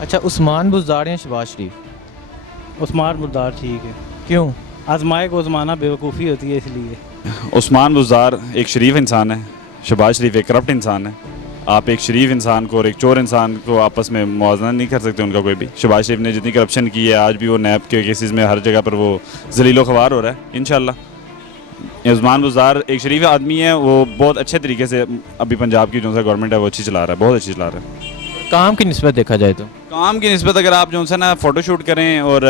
اچھا، عثمان بزدار یا شہباز شریف؟ عثمان بزدار ٹھیک ہے. کیوں؟ آزمائے کو آزمانا بیوقوفی ہوتی ہے اس لیے. عثمان بزدار ایک شریف انسان ہے، شہباز شریف ایک کرپٹ انسان ہے. آپ ایک شریف انسان کو اور ایک چور انسان کو آپس میں موازنہ نہیں کر سکتے ان کا کوئی بھی. شہباز شریف نے جتنی کرپشن کی ہے آج بھی وہ نیب کے کیسز میں ہر جگہ پر وہ ذلیل و خوار ہو رہا ہے. انشاءاللہ عثمان بزدار ایک شریف آدمی ہے، وہ بہت اچھے طریقے سے ابھی پنجاب کی جو سا گورنمنٹ ہے وہ اچھی چلا رہا ہے، بہت اچھی چلا رہا ہے. کام کی نسبت دیکھا جائے تو کام کی نسبت اگر آپ جو ہے نا فوٹو شوٹ کریں اور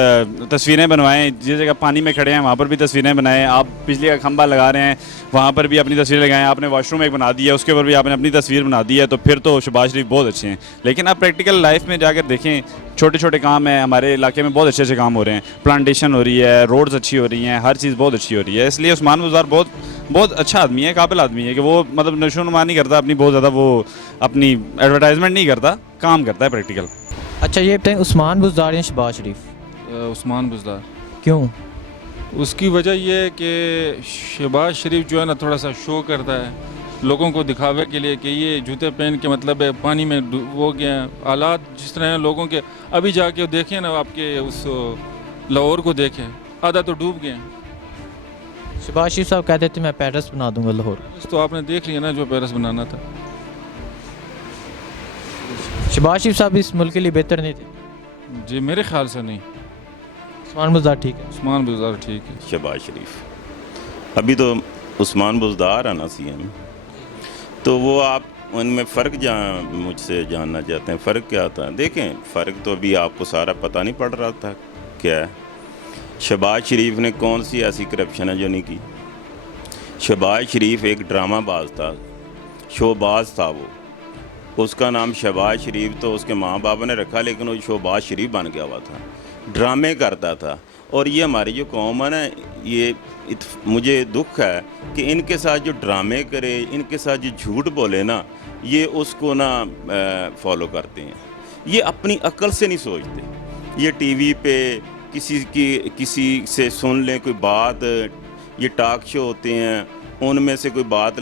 تصویریں بنوائیں، جس جگہ پانی میں کھڑے ہیں وہاں پر بھی تصویریں بنائیں. آپ بجلی کا کھمبا لگا رہے ہیں وہاں پر بھی اپنی تصویر لگائیں. آپ نے واش روم ایک بنا دی ہے اس کے اوپر بھی آپ نے اپنی تصویر بنا دی ہے، تو پھر تو شہباز شریف بہت اچھے ہیں. لیکن آپ پریکٹیکل لائف میں جا کر دیکھیں، چھوٹے چھوٹے کام ہیں ہمارے علاقے میں، بہت اچھے اچھے کام ہو رہے ہیں. پلانٹیشن ہو رہی ہے، روڈز اچھی ہو رہی ہیں، ہر چیز بہت اچھی ہو رہی ہے. اس لیے عثمان بزدار بہت اچھا آدمی ہے، قابل آدمی ہے کہ وہ مطلب نشو و نما نہیں کرتا اپنی، بہت زیادہ وہ اپنی ایڈورٹائزمنٹ نہیں کرتا، کام کرتا ہے پریکٹیکل. اچھا یہ بتائیں، عثمان بزدار یا شہباز شریف؟ عثمان بزدار. کیوں؟ اس کی وجہ یہ ہے کہ شہباز شریف جو ہے نا تھوڑا سا شو کرتا ہے لوگوں کو دکھاوے کے لیے کہ یہ جوتے پہن کے مطلب ہے پانی میں وہ گئے ہیں. حالات جس طرح ہیں لوگوں کے، ابھی جا کے دیکھیں نا آپ کے اس لاہور کو دیکھیں، آدھا تو ڈوب گئے ہیں. شہباز شریف صاحب کہتے تھے میں پیرس بنا دوں گا لاہور. تو آپ نے دیکھ لیا نا جو پیرس بنانا تھا. شہباز شریف صاحب اس ملک کے لیے بہتر نہیں تھے؟ جی میرے خیال سے نہیں. عثمان بزدار ٹھیک ہے. عثمان بزدار ٹھیک ہے. شہباز شریف ابھی تو عثمان بزدار ہے نا سی ایم، تو وہ آپ ان میں فرق مجھ سے جاننا چاہتے ہیں فرق کیا تھا؟ دیکھیں فرق تو ابھی آپ کو سارا پتہ نہیں پڑ رہا تھا کیا ہے. شہباز شریف نے کون سی ایسی کرپشن ہے جو نہیں کی؟ شہباز شریف ایک ڈرامہ باز تھا، شو باز تھا. وہ اس کا نام شہباز شریف تو اس کے ماں باپ نے رکھا، لیکن وہ شہباز شریف بن گیا ہوا تھا، ڈرامے کرتا تھا. اور یہ ہماری جو قوم ہے نا، یہ مجھے دکھ ہے کہ ان کے ساتھ جو ڈرامے کرے، ان کے ساتھ جو جھوٹ بولے نا، یہ اس کو نا فالو کرتے ہیں. یہ اپنی عقل سے نہیں سوچتے. یہ ٹی وی پہ کسی سے سن لیں کوئی بات، یہ ٹاک شو ہوتے ہیں ان میں سے کوئی بات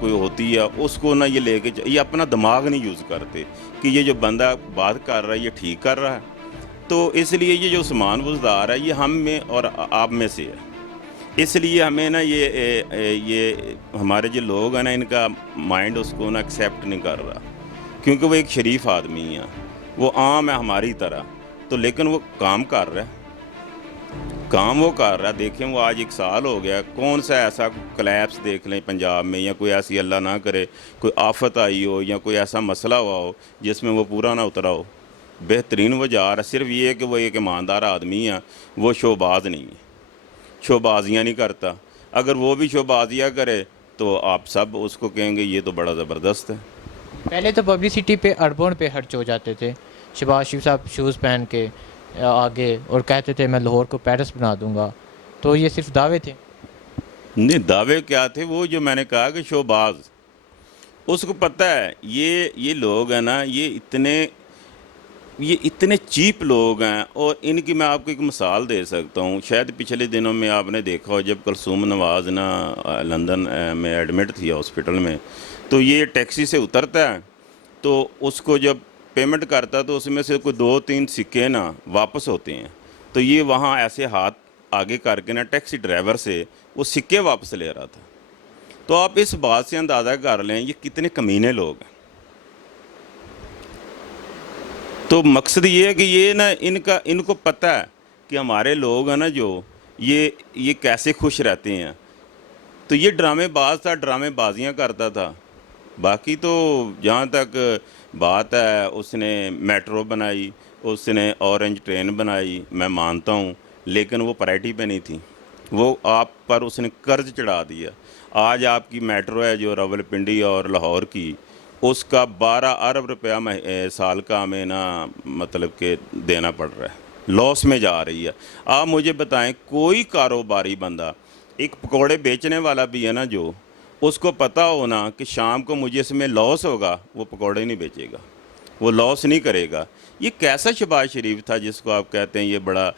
کوئی ہوتی ہے اس کو نا یہ لے کے یہ اپنا دماغ نہیں یوز کرتے کہ یہ جو بندہ بات کر رہا ہے یہ ٹھیک کر رہا ہے. تو اس لیے یہ جو عثمان بزدار ہے یہ ہم میں اور آپ میں سے ہے. اس لیے ہمیں نا یہ ہمارے جو لوگ ہیں نا ان کا مائنڈ اس کو نا ایکسیپٹ نہیں کر رہا، کیونکہ وہ ایک شریف آدمی ہے، وہ عام ہے ہماری طرح. تو لیکن وہ کام کر رہا ہے، کام وہ کر رہا ہے. دیکھیں وہ آج 1 سال ہو گیا، کون سا ایسا کلیپس دیکھ لیں پنجاب میں، یا کوئی ایسی اللہ نہ کرے کوئی آفت آئی ہو یا کوئی ایسا مسئلہ ہوا ہو جس میں وہ پورا نہ اترا ہو. بہترین وہ جا رہا ہے. صرف یہ ہے کہ وہ ایک ایماندار آدمی ہے، وہ شو باز نہیں ہے، شو بازیاں نہیں کرتا. اگر وہ بھی شو بازیاں کرے تو آپ سب اس کو کہیں گے یہ تو بڑا زبردست ہے. پہلے تو پبلسٹی پہ اربوں پہ خرچ ہو جاتے تھے. شہباز شریف صاحب شوز پہن کے آگے اور کہتے تھے میں لاہور کو پیرس بنا دوں گا. تو یہ صرف دعوے تھے؟ نہیں دعوے کیا تھے، وہ جو میں نے کہا کہ شو باز، اس کو پتہ ہے یہ لوگ ہیں نا یہ اتنے چیپ لوگ ہیں. اور ان کی میں آپ کو ایک مثال دے سکتا ہوں. شاید پچھلے دنوں میں آپ نے دیکھا ہو جب کلثوم نواز نا لندن میں ایڈمٹ تھی ہاسپٹل میں، تو یہ ٹیکسی سے اترتا ہے تو اس کو جب پیمنٹ کرتا تو اس میں سے کوئی 2-3 سکے نا واپس ہوتے ہیں. تو یہ وہاں ایسے ہاتھ آگے کر کے نا ٹیکسی ڈرائیور سے وہ سکے واپس لے رہا تھا. تو آپ اس بات سے اندازہ کر لیں یہ کتنے کمینے لوگ ہیں. تو مقصد یہ ہے کہ یہ نا ان کو پتہ ہے کہ ہمارے لوگ ہیں نا جو یہ کیسے خوش رہتے ہیں. تو یہ ڈرامے باز تھا، ڈرامے بازیاں کرتا تھا. باقی تو جہاں تک بات ہے اس نے میٹرو بنائی، اس نے اورنج ٹرین بنائی، میں مانتا ہوں، لیکن وہ پرائرٹی پہ نہیں تھی. وہ آپ پر اس نے قرض چڑھا دیا. آج آپ کی میٹرو ہے جو راولپنڈی اور لاہور کی، اس کا 12 ارب روپیہ سال کا ہمیں نا مطلب کہ دینا پڑ رہا ہے، لاس میں جا رہی ہے. آپ مجھے بتائیں کوئی کاروباری بندہ، ایک پکوڑے بیچنے والا بھی ہے نا جو اس کو پتہ ہونا کہ شام کو مجھے اس میں لاس ہوگا، وہ پکوڑے نہیں بیچے گا، وہ لاس نہیں کرے گا. یہ کیسا شہباز شریف تھا جس کو آپ کہتے ہیں یہ بڑا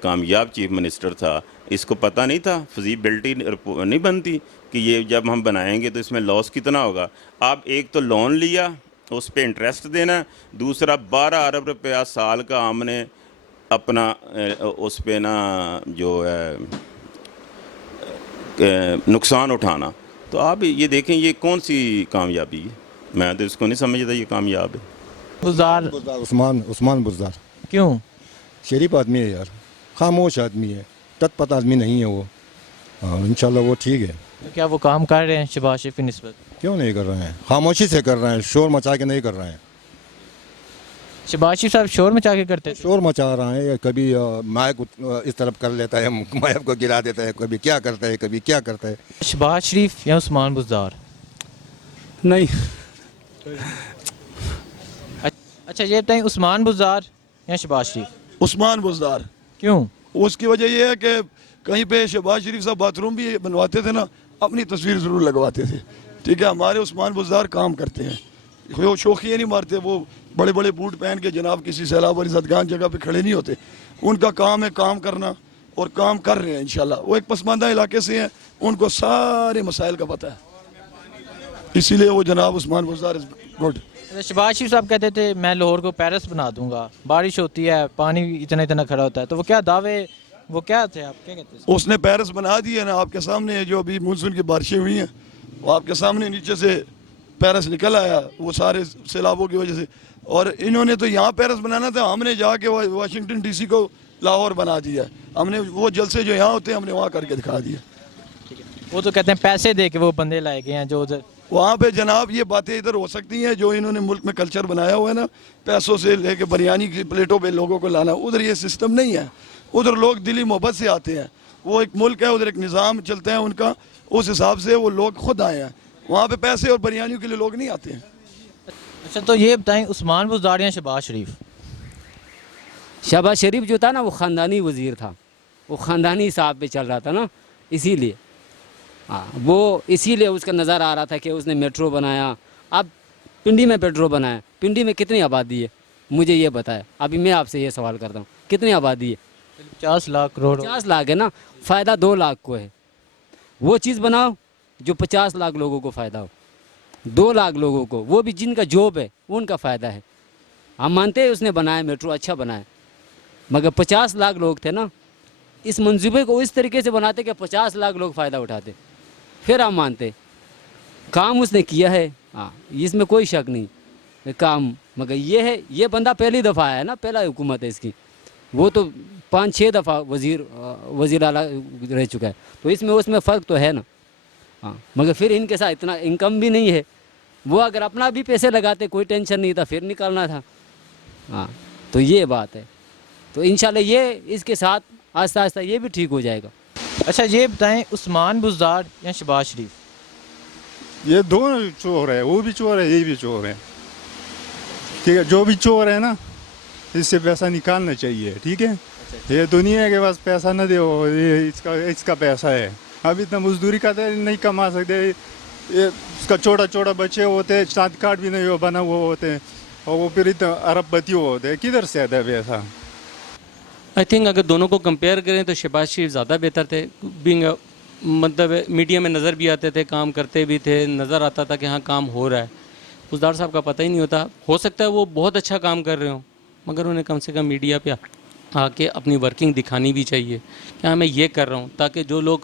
کامیاب چیف منسٹر تھا؟ اس کو پتہ نہیں تھا، فزیبلٹی نہیں بنتی کہ یہ جب ہم بنائیں گے تو اس میں لاس کتنا ہوگا. آپ ایک تو لون لیا اس پہ انٹرسٹ دینا ہے، دوسرا 12 ارب روپیہ سال کا ہم نے اپنا اس پہ نا جو ہے نقصان اٹھانا. تو آپ یہ دیکھیں یہ کون سی کامیابی ہے؟ میں تو اس کو نہیں سمجھتا یہ کامیاب ہے. بزدار عثمان بزدار کیوں؟ شریف آدمی ہے یار، خاموش آدمی ہے، تت پت آدمی نہیں ہے وہ. ہاں انشاءاللہ وہ ٹھیک ہے. تو کیا وہ کام کر رہے ہیں شہباز شریف کی نسبت؟ کیوں نہیں کر رہے ہیں؟ خاموشی سے کر رہے ہیں، شور مچا کے نہیں کر رہے ہیں. شہباز شریف صاحب شور مچا کے کرتے تھے. شور مچا رہے ہیں، کبھی مائک اس طرف کر لیتا ہے، مائک کو گرا دیتا ہے، کبھی کیا کرتا ہے کبھی کیا کرتا ہے. شہباز شریف یا عثمان بزدار؟ نہیں. اچھا یہ بتائیں عثمان بزدار یا شہباز شریف؟ عثمان بزدار. کیوں؟ اس کی وجہ یہ ہے کہ کہیں پہ شہباز شریف صاحب باتھ روم بھی بنواتے تھے نا، اپنی تصویر ضرور لگواتے تھے. ٹھیک ہے، ہمارے عثمان بزدار کام کرتے ہیں، وہ شوخیاں نہیں مارتے، وہ بڑے بڑے بوٹ پہن کے جناب کسی سیلاب والی زدگان جگہ پہ کھڑے نہیں ہوتے. ان کا کام ہے کام کرنا، اور کام کر رہے ہیں انشاءاللہ. وہ ایک پسماندہ علاقے سے ہیں، ان کو سارے مسائل کا پتہ ہے، اسی لیے وہ جناب عثمان بزدار از گڈ. شہباز شریف صاحب کہتے تھے میں لاہور کو پیرس بنا دوں گا، بارش ہوتی ہے پانی اتنا کھڑا ہوتا ہے، تو وہ کیا دعوے وہ کیا تھے، آپ کیا کہتے ہیں؟ اس نے پیرس بنا دی ہے نا، آپ کے سامنے جو ابھی مونسون کی بارشیں ہوئی ہیں وہ آپ کے سامنے نیچے سے پیرس نکل آیا وہ سارے سیلابوں کی وجہ سے. اور انہوں نے تو یہاں پیرس بنانا تھا، ہم نے جا کے واشنگٹن ڈی سی کو لاہور بنا دیا. ہم نے وہ جلسے جو یہاں ہوتے ہیں ہم نے وہاں کر کے دکھا دیا. وہ تو کہتے ہیں پیسے دے کے وہ بندے لائے گئے ہیں جو ادھر. وہاں پہ جناب یہ باتیں ادھر ہو سکتی ہیں جو انہوں نے ملک میں کلچر بنایا ہوا ہے نا، پیسوں سے لے کے بریانی کی پلیٹوں پہ لوگوں کو لانا، ادھر یہ سسٹم نہیں ہے. ادھر لوگ دلی محبت سے آتے ہیں، وہ ایک ملک ہے، ادھر ایک نظام چلتا ہے ان کا، اس حساب سے وہ لوگ خود آئے ہیں. وہاں پہ پیسے اور بریانیوں کے لیے لوگ نہیں آتے ہیں. اچھا تو یہ بتائیں عثمان بزدار یا شہباز شریف؟ شہباز شریف جو تھا نا وہ خاندانی وزیر تھا، وہ خاندانی صاحب پہ چل رہا تھا نا، اسی لیے وہ اسی لیے اس کا نظر آ رہا تھا کہ اس نے میٹرو بنایا. اب پنڈی میں میٹرو بنایا، پنڈی میں کتنی آبادی ہے مجھے یہ بتایا. ابھی میں آپ سے یہ سوال کرتا ہوں کتنی آبادی ہے؟ 50 لاکھ کروڑ. 50 لاکھ ہے نا، فائدہ 2 لاکھ کو ہے. وہ چیز بناؤ جو 50 لاکھ لوگوں کو فائدہ ہو، 2 لاکھ لوگوں کو، وہ بھی جن کا جاب ہے ان کا فائدہ ہے. ہم مانتے ہیں اس نے بنایا میٹرو اچھا بنایا، مگر 50 لاکھ لوگ تھے نا، اس منصوبے کو اس طریقے سے بناتے کہ 50 لاکھ لوگ فائدہ اٹھاتے، پھر ہم مانتے. کام اس نے کیا ہے، ہاں اس میں کوئی شک نہیں کام، مگر یہ ہے یہ بندہ پہلی دفعہ آیا ہے نا، پہلا حکومت ہے اس کی. وہ تو 5-6 دفعہ وزیر اعلیٰ رہ چکا ہے، تو اس میں فرق تو ہے نا. ہاں مگر پھر ان کے ساتھ اتنا انکم بھی نہیں ہے. وہ اگر اپنا بھی پیسے لگاتے کوئی ٹینشن نہیں تھا، پھر نکالنا تھا. ہاں تو یہ بات ہے. تو انشاءاللہ یہ اس کے ساتھ آہستہ آہستہ یہ بھی ٹھیک ہو جائے گا. اچھا یہ بتائیں عثمان بزدار یا شہباز شریف؟ یہ دونوں چور ہے، وہ بھی چور ہے یہ بھی چور ہے. ٹھیک ہے، جو بھی چور ہے نا اس سے پیسہ نکالنا چاہیے. ٹھیک ہے، یہ دنیا کے پاس پیسہ نہ دے، یہ اس کا پیسہ ہے. اب اتنا مزدوری کرتے نہیں کما سکتے. یہ اس کا چھوٹا بچے ہوتے، شادی کارڈ بھی نہیں بنا وہ ہوتے، اور وہ پھر اتنا ارب پتی ہوتے، کدھر سے آتا ہے پیسہ؟ آئی تھنک اگر دونوں کو کمپیئر کریں تو شہباز شریف زیادہ بہتر تھے. بینگ مطلب میڈیا میں نظر بھی آتے تھے، کام کرتے بھی تھے، نظر آتا تھا کہ ہاں کام ہو رہا ہے. بزدار صاحب کا پتہ ہی نہیں ہوتا. ہو سکتا ہے وہ بہت اچھا کام کر رہے ہوں، مگر انہیں کم سے کم میڈیا پہ آ کے اپنی ورکنگ دکھانی بھی چاہیے کہ ہاں میں یہ کر رہا ہوں، تاکہ جو لوگ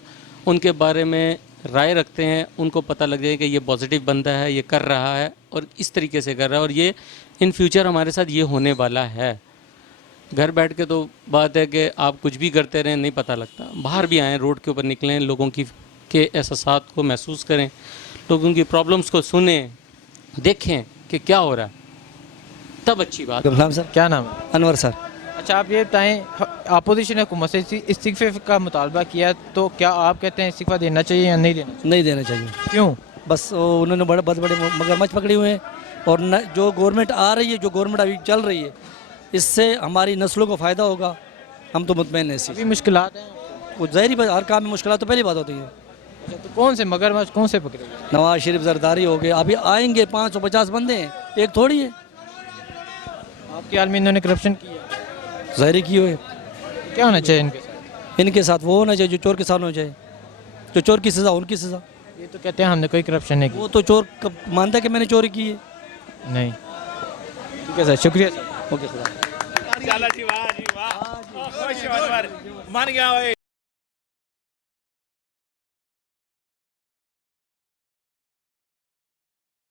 ان کے بارے میں رائے رکھتے ہیں ان کو پتہ لگ جائے کہ یہ پازیٹیو بندہ ہے، یہ کر رہا ہے اور اس طریقے سے کر رہا ہے، اور یہ ان فیوچر ہمارے ساتھ یہ ہونے والا ہے. گھر بیٹھ کے تو بات ہے کہ آپ کچھ بھی کرتے رہیں، نہیں پتہ لگتا. باہر بھی آئیں، روڈ کے اوپر نکلیں، لوگوں کے احساسات کو محسوس کریں، لوگوں کی پرابلمس کو سنیں، دیکھیں کہ کیا ہو رہا ہے، تب اچھی بات. سر کیا نام ہے؟ انور سر. اچھا آپ یہ بتائیں اپوزیشن حکومت سے استعفے کا مطالبہ کیا، تو کیا آپ کہتے ہیں استعفیٰ دینا چاہیے یا نہیں دینا چاہیے؟ نہیں دینا چاہیے. کیوں؟ بس انہوں نے بہت بڑے مگرمچھ پکڑے ہوئے ہیں، اور جو گورنمنٹ آ رہی ہے، جو گورنمنٹ ابھی چل رہی ہے، اس سے ہماری نسلوں کو فائدہ ہوگا، ہم تو مطمئن ہیں. ابھی مشکلات ہیں وہ ظاہری بات، ہر کام میں مشکلات تو پہلی بات ہوتی ہے. اچھا تو کون سے مگرمچھ کون سے پکڑے؟ نواز شریف زرداری ہو گئے، ابھی آئیں گے 550 بندے ہیں، ایک تھوڑی ہے. آپ کے عالم انہوں نے کرپشن کیا، ظاہری کی ہوئے. کیا ہونا چاہیے ان کے ساتھ؟ ان کے ساتھ وہ ہونا چاہیے جو چور کے ساتھ ہونا چاہیے، جو چور کی سزا ان کی سزا. یہ تو کہتے ہیں ہم نے کوئی کرپشن نہیں کی. وہ تو چور مانتا ہے کہ میں نے چوری کی ہے. نہیں. ٹھیک ہے سر, شکریہ سر. Okay sir. من گیا